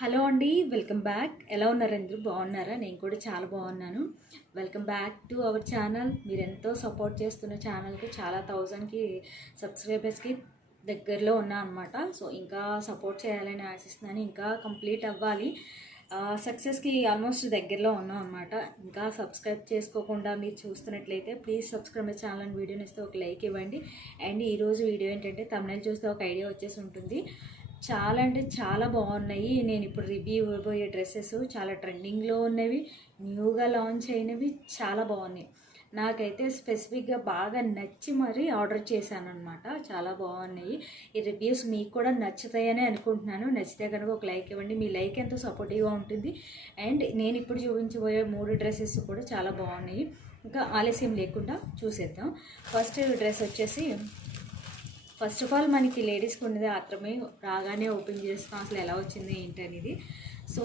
Hello అండి welcome back. ఎలా ఉన్నారు అందరూ? బాగున్నారా? నేను కూడా చాలా బాగున్నాను. Welcome back to our channel. మీరు ఎంతో సపోర్ట్ చేస్తున్న ఛానల్కి చాలా థౌజండ్కి సబ్స్క్రైబర్స్కి దగ్గరలో ఉన్నా అనమాట సో ఇంకా సపోర్ట్ చేయాలని ఆశిస్తున్నాను. ఇంకా కంప్లీట్ అవ్వాలి. సక్సెస్కి ఆల్మోస్ట్ దగ్గరలో ఉన్నాం అనమాట ఇంకా సబ్స్క్రైబ్ చేసుకోకుండా మీరు చూస్తున్నట్లయితే ప్లీజ్ సబ్స్క్రైబ్ ఛానల్ వీడియోని ఇస్తే ఒక లైక్ ఇవ్వండి. అండ్ ఈరోజు వీడియో ఏంటంటే తమిళ చూస్తే ఒక ఐడియా వచ్చేసి ఉంటుంది. చాలా అంటే చాలా బాగున్నాయి. నేను ఇప్పుడు రివ్యూ ఇవ్వబోయే డ్రెస్సెస్ చాలా ట్రెండింగ్లో ఉన్నవి. న్యూగా లాంచ్ అయినవి చాలా బాగున్నాయి. నాకైతే స్పెసిఫిక్గా బాగా నచ్చి మరీ ఆర్డర్ చేశాను అనమాట చాలా బాగున్నాయి. ఈ రివ్యూస్ మీకు కూడా నచ్చుతాయని అనుకుంటున్నాను. నచ్చితే కనుక ఒక లైక్ ఇవ్వండి. మీ లైక్ ఎంతో సపోర్టివ్గా ఉంటుంది. అండ్ నేను ఇప్పుడు చూపించబోయే మూడు డ్రెస్సెస్ కూడా చాలా బాగున్నాయి. ఇంకా ఆలస్యం లేకుండా చూసేద్దాం. ఫస్ట్ డ్రెస్ వచ్చేసి ఫస్ట్ ఆఫ్ ఆల్ మనకి లేడీస్కి ఉండేది ఆత్రమే. రాగానే ఓపెన్ చేస్తాం. అసలు ఎలా వచ్చింది ఏంటి అనేది. సో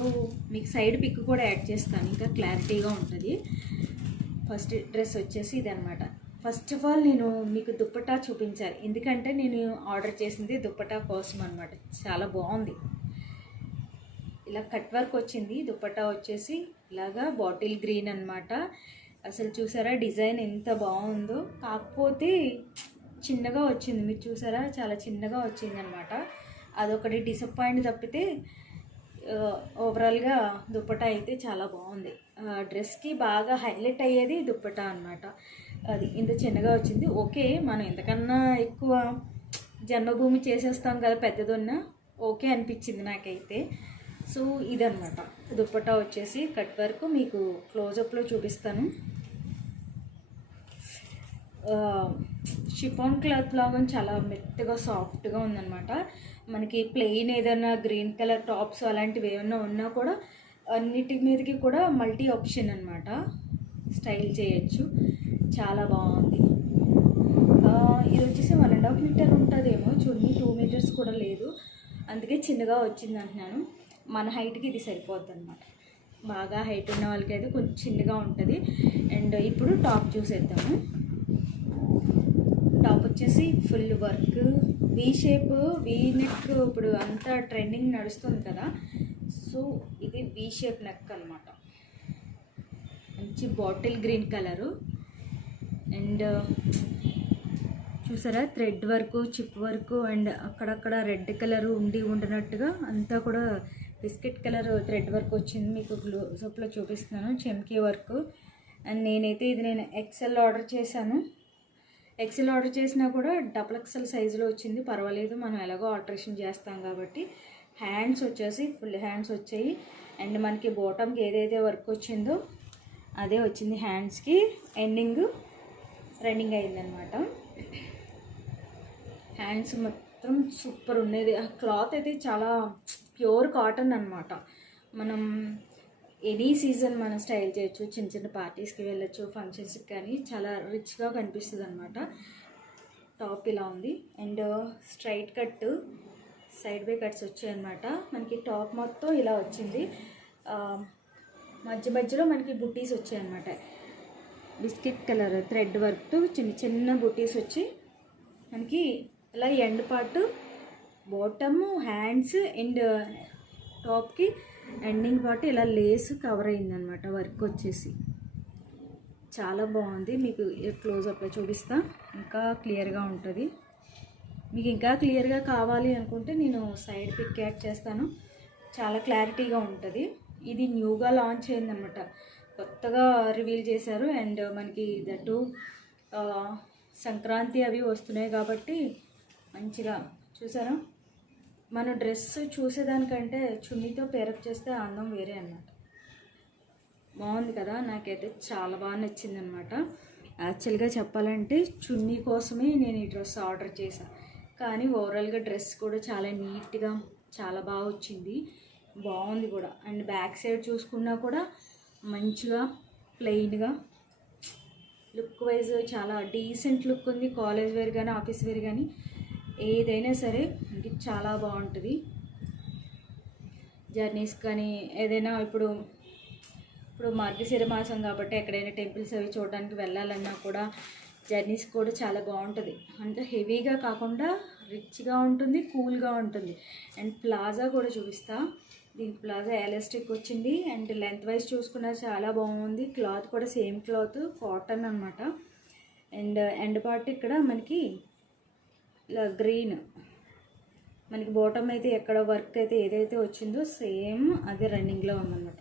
మీకు సైడ్ పిక్ కూడా యాడ్ చేస్తాను. ఇంకా క్లారిటీగా ఉంటుంది. ఫస్ట్ డ్రెస్ వచ్చేసి ఇది అనమాట ఫస్ట్ ఆఫ్ ఆల్ నేను మీకు దుప్పటా చూపించాలి. ఎందుకంటే నేను ఆర్డర్ చేసింది దుప్పటా కోసం అనమాట చాలా బాగుంది. ఇలా కట్ వర్క్ వచ్చింది. దుప్పటా వచ్చేసి ఇలాగా బాటిల్ గ్రీన్ అన్నమాట. అసలు చూసారా డిజైన్ ఎంత బాగుందో. కాకపోతే చిన్నగా వచ్చింది. మీరు చూసారా? చాలా చిన్నగా వచ్చింది అనమాట అదొకటి డిసప్పాయింట్ తప్పితే ఓవరాల్గా దుప్పటా అయితే చాలా బాగుంది. డ్రెస్కి బాగా హైలైట్ అయ్యేది దుప్పటా అనమాట అది ఇంత చిన్నగా వచ్చింది. ఓకే మనం ఎంతకన్నా ఎక్కువ జన్మభూమి చేసేస్తాం కదా పెద్దదొన్న. ఓకే అనిపించింది నాకైతే. సో ఇదనమాట దుప్పటా వచ్చేసి కట్ వర్క్ మీకు క్లోజప్లో చూపిస్తాను. షిఫాన్ క్లాత్ లాగా చాలా మెత్తగా సాఫ్ట్గా ఉందన్నమాట. మనకి ప్లెయిన్ ఏదైనా గ్రీన్ కలర్ టాప్స్ అలాంటివి ఏమైనా ఉన్నా కూడా అన్నిటి మీదకి కూడా మల్టీ ఆప్షన్ అనమాట స్టైల్ చేయొచ్చు. చాలా బాగుంది. ఇది వచ్చేసి వన్ అండ్ హాఫ్ మీటర్ ఉంటుందేమో. చూడండి టూ మీటర్స్ కూడా లేదు. అందుకే చిన్నగా వచ్చింది అంటున్నాను. మన హైట్కి ఇది సరిపోద్ది అనమాట బాగా హైట్ ఉన్న వాళ్ళకి అయితే కొంచెం చిన్నగా ఉంటుంది. అండ్ ఇప్పుడు టాప్ చూసేద్దాము. టాప్ వచ్చేసి full work. V shape V neck ఇప్పుడు అంతా ట్రెండింగ్ నడుస్తుంది కదా. సో ఇది వీ షేప్ నెక్ అనమాట మంచి బాటిల్ గ్రీన్ కలరు అండ్ చూసారా? Thread work chip work and అక్కడక్కడ రెడ్ కలర్ ఉండి ఉండినట్టుగా అంతా కూడా బిస్కెట్ కలర్ థ్రెడ్ వర్క్ వచ్చింది మీకు గ్లోసప్లో చూపిస్తున్నాను. చెమ్కీ వర్క్ అండ్ నేనైతే ఇది నేను ఎక్సెల్ ఆర్డర్ చేశాను. ఎక్సెల్ ఆర్డర్ చేసినా కూడా డబుల్ ఎక్సెల్ సైజులో వచ్చింది. పర్వాలేదు మనం ఎలాగో ఆల్టరేషన్ చేస్తాం కాబట్టి. హ్యాండ్స్ వచ్చేసి ఫుల్ హ్యాండ్స్ వచ్చాయి. అండ్ మనకి బాటమ్కి ఏదైతే వర్క్ వచ్చిందో అదే వచ్చింది హ్యాండ్స్కి ఎండింగ్ రన్నింగ్ అయిందనమాట హ్యాండ్స్ మొత్తం సూపర్ ఉండేది. ఆ క్లాత్ అయితే చాలా ప్యూర్ కాటన్ అనమాట మనం ఎనీ సీజన్ మనం స్టైల్ చేయొచ్చు చిన్న చిన్న పార్టీస్కి వెళ్ళొచ్చు ఫంక్షన్స్కి కానీ చాలా రిచ్గా కనిపిస్తుంది అనమాట టాప్ ఇలా ఉంది. And straight cut side by cuts వచ్చాయన్నమాట. మనకి టాప్ మొత్తం ఇలా వచ్చింది. మధ్య మధ్యలో మనకి బుట్టీస్ వచ్చాయన్నమాట. బిస్కెట్ కలర్ థ్రెడ్ వర్క్ చిన్న చిన్న బుట్టీస్ వచ్చి మనకి ఇలా end part bottom hands and టాప్కి ending పాటు ఇలా లేస్ కవర్ అయిందనమాట వర్క్ వచ్చేసి. చాలా బాగుంది. మీకు క్లోజ్అప్లో చూపిస్తా. ఇంకా క్లియర్గా ఉంటుంది. మీకు ఇంకా క్లియర్గా కావాలి అనుకుంటే నేను సైడ్ పిక్ యాడ్ చేస్తాను. చాలా క్లారిటీగా ఉంటుంది. ఇది న్యూగా లాంచ్ అయిందనమాట. కొత్తగా రివీల్ చేశారు. అండ్ మనకి దట్టు సంక్రాంతి అవి వస్తున్నాయి కాబట్టి మంచిగా చూసారా? మన డ్రెస్ చూసేదానికంటే చున్నీతో పేరప్ చేస్తే అందం వేరే అన్నమాట. బాగుంది కదా? నాకైతే చాలా బాగా నచ్చింది అనమాట యాక్చువల్గా చెప్పాలంటే చున్నీ కోసమే నేను ఈ డ్రెస్ ఆర్డర్ చేశాను కానీ ఓవరాల్గా డ్రెస్ కూడా చాలా నీట్గా చాలా బాగా వచ్చింది. బాగుంది కూడా. అండ్ బ్యాక్ సైడ్ చూసుకున్నా కూడా మంచిగా ప్లెయిన్గా లుక్ వైజ్ చాలా డీసెంట్ లుక్ ఉంది. కాలేజ్ వేర్ కానీ ఆఫీస్ వేర్ కానీ ఏదైనా సరే మనకి చాలా బాగుంటుంది. జర్నీస్ కానీ ఏదైనా ఇప్పుడు ఇప్పుడు మార్గశిర మాసం కాబట్టి ఎక్కడైనా టెంపుల్స్ అవి చూడడానికి వెళ్ళాలన్నా కూడా జర్నీస్ కూడా చాలా బాగుంటుంది. అంటే హెవీగా కాకుండా రిచ్గా ఉంటుంది కూల్గా ఉంటుంది. అండ్ ప్లాజా కూడా చూపిస్తా. దీని ప్లాజా ఎలాస్టిక్ వచ్చింది. అండ్ లెంత్ వైజ్ చూసుకున్నా చాలా బాగుంది. క్లాత్ కూడా సేమ్ క్లాత్ కాటన్ అనమాట అండ్ ఎండ్ పార్ట్ ఇక్కడ మనకి ఇలా గ్రీన్. మనకి బాటమ్ అయితే ఎక్కడ వర్క్ అయితే ఏదైతే వచ్చిందో సేమ్ అదే రన్నింగ్లో ఉందన్నమాట.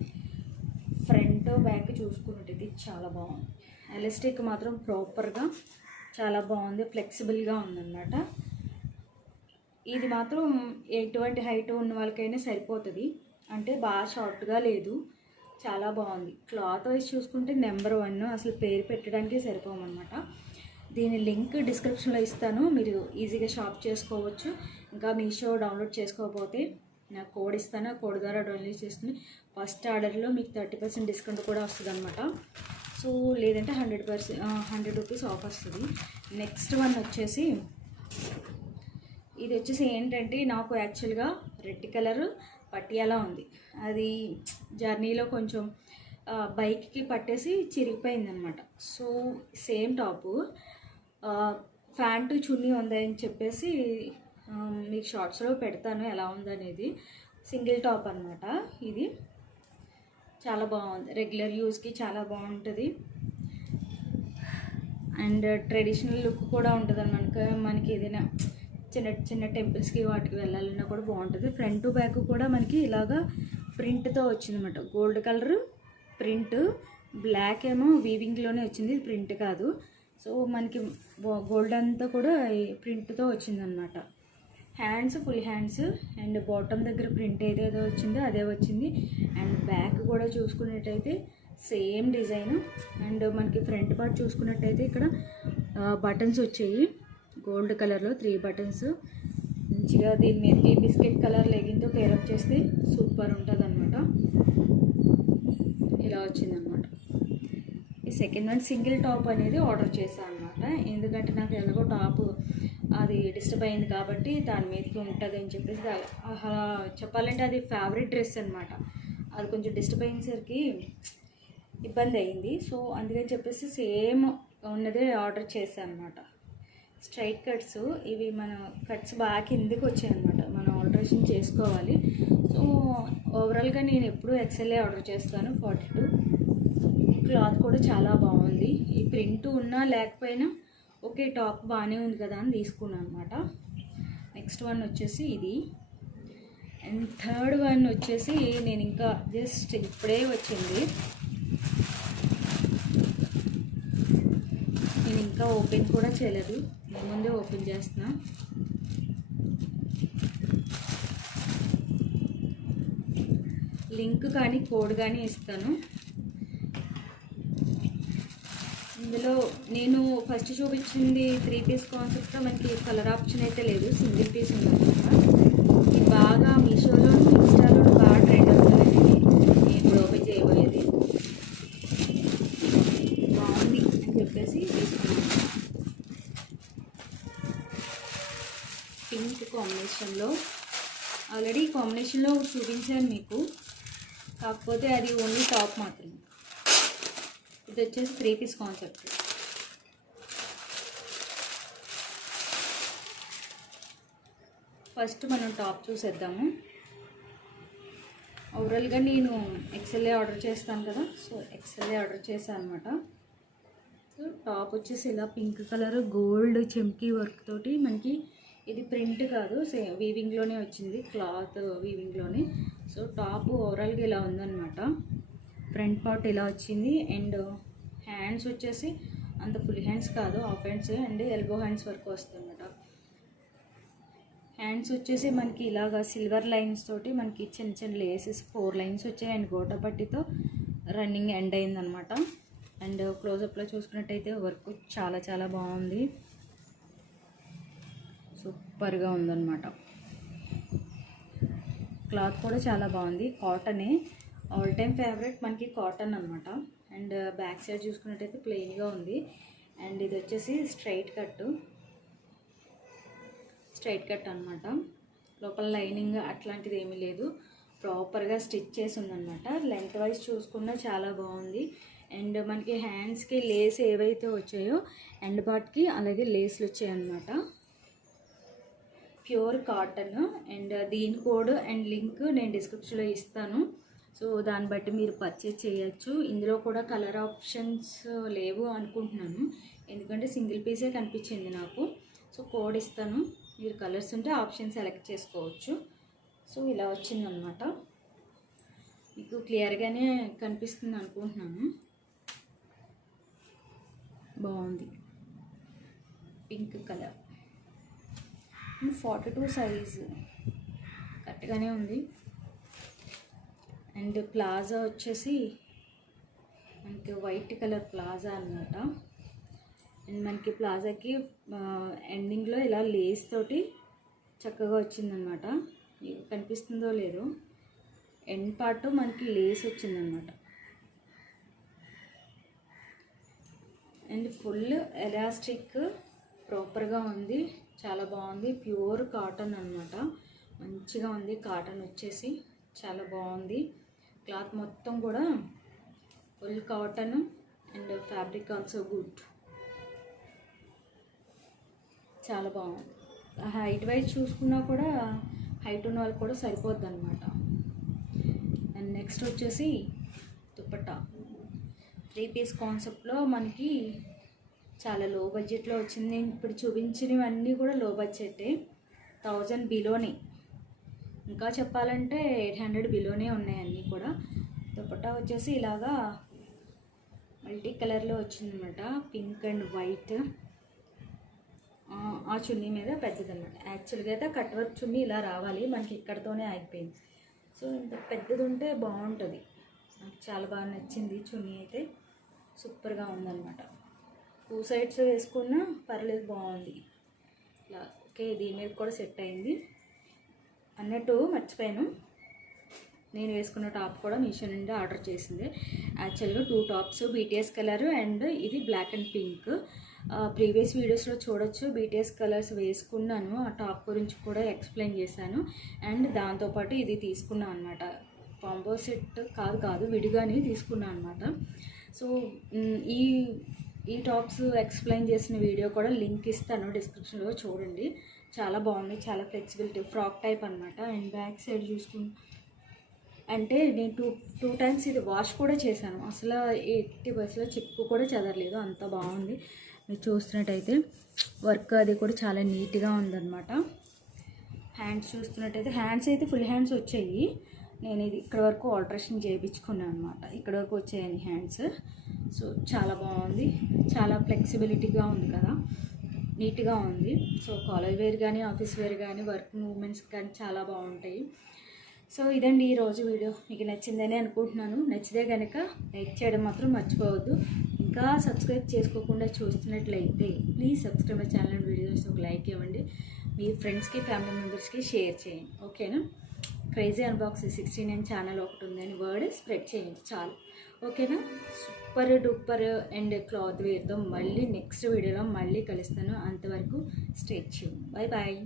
ఫ్రంట్ బ్యాక్ చూసుకున్నట్టయితే చాలా బాగుంది. ఎలాస్టిక్ మాత్రం ప్రాపర్గా చాలా బాగుంది ఫ్లెక్సిబుల్గా ఉందన్నమాట. ఇది మాత్రం ఎటువంటి హైట్ ఉన్న వాళ్ళకైనా సరిపోతుంది. అంటే బాగా షార్ట్గా లేదు. చాలా బాగుంది. క్లాత్ వైజ్ చూసుకుంటే నెంబర్ వన్ అసలు పేరు పెట్టడానికి సరిపోమన్నమాట దీని లింక్ డిస్క్రిప్షన్లో ఇస్తాను. మీరు ఈజీగా షాప్ చేసుకోవచ్చు. ఇంకా మీషో డౌన్లోడ్ చేసుకోకపోతే నాకు కోడ్ ఇస్తాను. ఆ కోడ్ ద్వారా డౌన్లోడ్ చేసుకుని ఫస్ట్ ఆర్డర్లో మీకు థర్టీ పర్సెంట్ డిస్కౌంట్ కూడా వస్తుంది అనమాట సో లేదంటే hundred percent hundred rupees off వస్తుంది. నెక్స్ట్ వన్ వచ్చేసి ఇది వచ్చేసి ఏంటంటే నాకు యాక్చువల్గా రెడ్ కలర్ పటియాలా ఉంది. అది జర్నీలో కొంచెం బైక్కి పట్టేసి చిరిగిపోయిందనమాట so same top. Pant chunni ఉందని చెప్పేసి మీకు షార్ట్స్లో పెడతాను. ఎలా ఉందనేది సింగిల్ టాప్ అనమాట ఇది. చాలా బాగుంది. రెగ్యులర్ యూస్కి చాలా బాగుంటుంది. అండ్ ట్రెడిషనల్ లుక్ కూడా ఉంటుంది అనమాట మనకి ఏదైనా చిన్న చిన్న టెంపుల్స్కి వాటికి వెళ్ళాలన్నా కూడా బాగుంటుంది. ఫ్రంట్ బ్యాక్ కూడా మనకి ఇలాగా ప్రింట్తో వచ్చిందన్నమాట గోల్డ్ కలర్ ప్రింట్. బ్లాక్ ఏమో వీవింగ్లోనే వచ్చింది. ప్రింట్ కాదు. సో మనకి గోల్డ్ అంతా కూడా ప్రింట్తో వచ్చిందనమాట hands full hands and bottom దగ్గర ప్రింట్ ఏదైతే వచ్చిందో అదే వచ్చింది. అండ్ బ్యాక్ కూడా చూసుకున్నట్టయితే సేమ్ డిజైన్. అండ్ మనకి ఫ్రంట్ పార్ట్ చూసుకున్నట్టయితే ఇక్కడ బటన్స్ వచ్చాయి. గోల్డ్ కలర్లో త్రీ బటన్స్. మంచిగా దీని మీదకి బిస్కెట్ కలర్ లెగిన్తో పేరప్ చేస్తే సూపర్ ఉంటుంది అనమాట ఇలా వచ్చిందనమాట ఈ సెకండ్ వన్ సింగిల్ టాప్ అనేది ఆర్డర్ చేశాను అనమాట ఎందుకంటే నాకు ఎలాగో టాప్ అది డిస్టర్బ్ అయింది కాబట్టి దాని మీదకి ఉంటుంది అని చెప్పేసి అలా చెప్పాలంటే అది ఫేవరెట్ డ్రెస్ అనమాట అది కొంచెం డిస్టర్బ్ అయ్యేసరికి ఇబ్బంది అయింది. సో అందుకని చెప్పేసి సేమ్ ఉన్నదే ఆర్డర్ చేశాను అనమాట స్ట్రైట్ కట్స్ ఇవి మన కట్స్ బాగా కిందకి వచ్చాయి అనమాట మనం ఆల్టరేషన్ చేసుకోవాలి. సో ఓవరాల్గా నేను ఎప్పుడూ ఎక్సెల్ఏ ఆర్డర్ చేస్తాను ఫార్టీ టూ క్లాత్ కూడా చాలా బాగుంది. ఈ ప్రింట్ ఉన్నా లేకపోయినా ఓకే టాప్ బాగానే ఉంది కదా అని తీసుకున్నాను అనమాట నెక్స్ట్ వన్ వచ్చేసి ఇది. అండ్ థర్డ్ వన్ వచ్చేసి నేను ఇంకా జస్ట్ ఇప్పుడే వచ్చింది. నేను ఇంకా ఓపెన్ కూడా చేయలేదు. నేను ముందే ఓపెన్ చేస్తున్నా. లింక్ కానీ కోడ్ కానీ ఇస్తాను. ఇందులో నేను ఫస్ట్ చూపించింది త్రీ పీస్ కాన్సెప్ట్లో మనకి కలర్ ఆప్షన్ అయితే లేదు సింగిల్ పీస్ ఉందన్నమాట. ఇది బాగా మీషోలో ఇన్స్టాలో బాగా ట్రెండ్ అవుతుంది నేను ఇప్పుడు ఓపెన్ చేయబోయేది. బాగుంది అని చెప్పేసి తీసుకున్నాను. పింక్ కాంబినేషన్లో ఆల్రెడీ కాంబినేషన్లో చూపించాను మీకు. కాకపోతే అది ఓన్లీ టాప్ మాత్రమే. ఇది వచ్చేసి త్రీ పీస్ కాన్సెప్ట్. ఫస్ట్ మనం టాప్ చూసేద్దాము. ఓవరాల్గా నేను ఎక్సెల్ఏ ఆర్డర్ చేస్తాను కదా సో ఎక్సెల్ఏ ఆర్డర్ చేశాను అనమాట సో టాప్ వచ్చేసి ఇలా పింక్ కలర్ గోల్డ్ చెమ్కీ వర్క్ తోటి మనకి ఇది ప్రింట్ కాదు సే వీవింగ్లోనే వచ్చింది క్లాత్ వీవింగ్లోనే సో టాప్ ఓవరాల్గా ఇలా ఉందన్నమాట. ఫ్రంట్ పార్ట్ ఇలా వచ్చింది. అండ్ హ్యాండ్స్ వచ్చేసి అంత ఫుల్ హ్యాండ్స్ కాదు half hands and elbow hands వరకు వస్తుందన్నమాట హ్యాండ్స్ వచ్చేసి మనకి ఇలాగా సిల్వర్ లైన్స్ తోటి మనకి చిన్న చిన్న లేసెస్ ఫోర్ లైన్స్ వచ్చాయి అండ్ గోట పట్టితో. రన్నింగ్ ఎండ్ అయిందనమాట. అండ్ క్లోజప్లో చూసుకున్నట్టయితే వర్క్ చాలా చాలా బాగుంది. సూపర్గా ఉందన్నమాట క్లాత్ కూడా చాలా బాగుంది. కాటనే ఆల్ టైమ్ ఫేవరెట్ మనకి కాటన్ అనమాట అండ్ uh, బ్యాక్ సైడ్ చూసుకున్నట్టయితే ప్లెయిన్గా ఉంది. అండ్ ఇది వచ్చేసి స్ట్రైట్ కట్ స్ట్రైట్ కట్ అనమాట లోపల లైనింగ్ అట్లాంటిది ఏమీ లేదు. ప్రాపర్గా స్టిచ్ చేసి ఉందన్నమాట. లెంత్ వైజ్ చూసుకున్నా చాలా బాగుంది. అండ్ మనకి హ్యాండ్స్కి లేస్ ఏవైతే వచ్చాయో అండ్ పార్ట్కి అలాగే లేస్లు వచ్చాయన్నమాట ప్యూర్ కాటన్ అండ్ దీని కోడ్ అండ్ లింక్ నేను డిస్క్రిప్షన్లో ఇస్తాను. సో దాన్ని బట్టి మీరు పర్చేజ్ చేయొచ్చు. ఇందులో కూడా కలర్ ఆప్షన్స్ లేవు అనుకుంటున్నాను. ఎందుకంటే సింగిల్ పీసే కనిపించింది నాకు. సో కోడ్ ఇస్తాను. మీరు కలర్స్ ఉంటే ఆప్షన్ సెలెక్ట్ చేసుకోవచ్చు. సో ఇలా వచ్చిందనమాట మీకు క్లియర్గానే కనిపిస్తుంది అనుకుంటున్నాను. బాగుంది. Pink colour forty two size కరెక్ట్గానే ఉంది. అండ్ ప్లాజా వచ్చేసి మనకి వైట్ కలర్ ప్లాజా అనమాట అండ్ మనకి ప్లాజాకి ఎండింగ్లో ఇలా లేస్ తోటి చక్కగా వచ్చిందనమాట మీకు కనిపిస్తుందో లేదో? ఎండ్ పార్ట్ మనకి లేస్ వచ్చిందనమాట అండ్ ఫుల్ ఎలాస్టిక్ ప్రాపర్గా ఉంది. చాలా బాగుంది. ప్యూర్ కాటన్ అనమాట మంచిగా ఉంది కాటన్ వచ్చేసి. చాలా బాగుంది. క్లాత్ మొత్తం కూడా full cotton and fabric also good. చాలా బాగుంది. హైట్ వైజ్ చూసుకున్నా కూడా హైట్ ఉన్న వాళ్ళకి కూడా సరిపోద్ది అనమాట అండ్ నెక్స్ట్ వచ్చేసి దుప్పట్టా త్రీ పీస్ కాన్సెప్ట్లో మనకి చాలా లో బడ్జెట్లో వచ్చింది. ఇప్పుడు చూపించినవన్నీ కూడా లో బడ్జెటే. థౌజండ్ బిలోనే. ఇంకా చెప్పాలంటే ఎయిట్ హండ్రెడ్ బిలోనే ఉన్నాయి అన్నీ కూడా. దుపట్టా వచ్చేసి ఇలాగా మల్టీ కలర్లో వచ్చిందనమాట పింక్ అండ్ వైట్. ఆ చున్నీ మీద పెద్దదన్నమాట. యాక్చువల్గా అయితే కట్ వర్క్ చున్నీ ఇలా రావాలి. మనకి ఇక్కడతోనే ఆగిపోయింది. సో ఇంత పెద్దది ఉంటే బాగుంటుంది. నాకు చాలా బాగా నచ్చింది చున్నీ అయితే. సూపర్గా ఉందన్నమాట. టూ సైడ్స్ వేసుకున్నా పర్లేదు బాగుంది. ఇలా ఓకే దీని మీద కూడా సెట్ అయింది. అన్నట్టు మర్చిపోయాను. నేను వేసుకున్న టాప్ కూడా మీషో నుండి ఆర్డర్ చేసింది. యాక్చువల్గా two tops BTS colour and ఇది బ్లాక్ అండ్ పింక్. ప్రీవియస్ వీడియోస్లో చూడొచ్చు. బీటీఎస్ కలర్స్ వేసుకున్నాను. ఆ టాప్ గురించి కూడా ఎక్స్ప్లెయిన్ చేశాను. అండ్ దాంతోపాటు ఇది తీసుకున్నాను అనమాట కాంబో సెట్ కాదు కాదు విడిగానే తీసుకున్నాను అనమాట సో ఈ ఈ టాప్స్ ఎక్స్ప్లెయిన్ చేసిన వీడియో కూడా లింక్ ఇస్తాను డిస్క్రిప్షన్లో చూడండి. చాలా బాగుంది చాలా ఫ్లెక్సిబిలిటీ ఫ్రాక్ టైప్ అనమాట అండ్ బ్యాక్ సైడ్ చూసుకుని అంటే నేను టూ టూ టైమ్స్ ఇది వాష్ కూడా చేశాను. అసలు ఎయిటీ బస్సులో చెక్కు కూడా చదవలేదు అంత బాగుంది. మీరు చూస్తున్నట్టయితే వర్క్ అది కూడా చాలా నీట్గా ఉందన్నమాట. హ్యాండ్స్ చూస్తున్నట్టయితే హ్యాండ్స్ అయితే ఫుల్ హ్యాండ్స్ వచ్చాయి. నేను ఇది ఇక్కడ వరకు ఆల్ట్రేషన్ చేయించుకున్నాను అనమాట ఇక్కడ వరకు వచ్చాయని హ్యాండ్స్. సో చాలా బాగుంది. చాలా ఫ్లెక్సిబిలిటీగా ఉంది కదా. నీట్గా ఉంది. సో కాలేజ్ వేర్ కానీ ఆఫీస్ వేర్ కానీ వర్క్ మూమెంట్స్ కానీ చాలా బాగుంటాయి. సో ఇదండి ఈరోజు వీడియో. మీకు నచ్చిందని అనుకుంటున్నాను. నచ్చితే కనుక లైక్ చేయడం మాత్రం మర్చిపోవద్దు. ఇంకా సబ్స్క్రైబ్ చేసుకోకుండా చూస్తున్నట్లయితే please subscribe my channel videos ఒక లైక్ ఇవ్వండి. మీ ఫ్రెండ్స్కి ఫ్యామిలీ మెంబర్స్కి షేర్ చేయండి. ఓకేనా? Crazy unbox sixty nine channel ఒకటి ఉందని వర్డ్ స్ప్రెడ్ చేయండి చాలు. ఓకేనా? సూపర్ డూపర్ అండ్ క్లాత్ వేర్తో మళ్ళీ నెక్స్ట్ వీడియోలో మళ్ళీ కలుస్తాను. అంతవరకు స్ట్రెచ్ బాయ్ బాయ్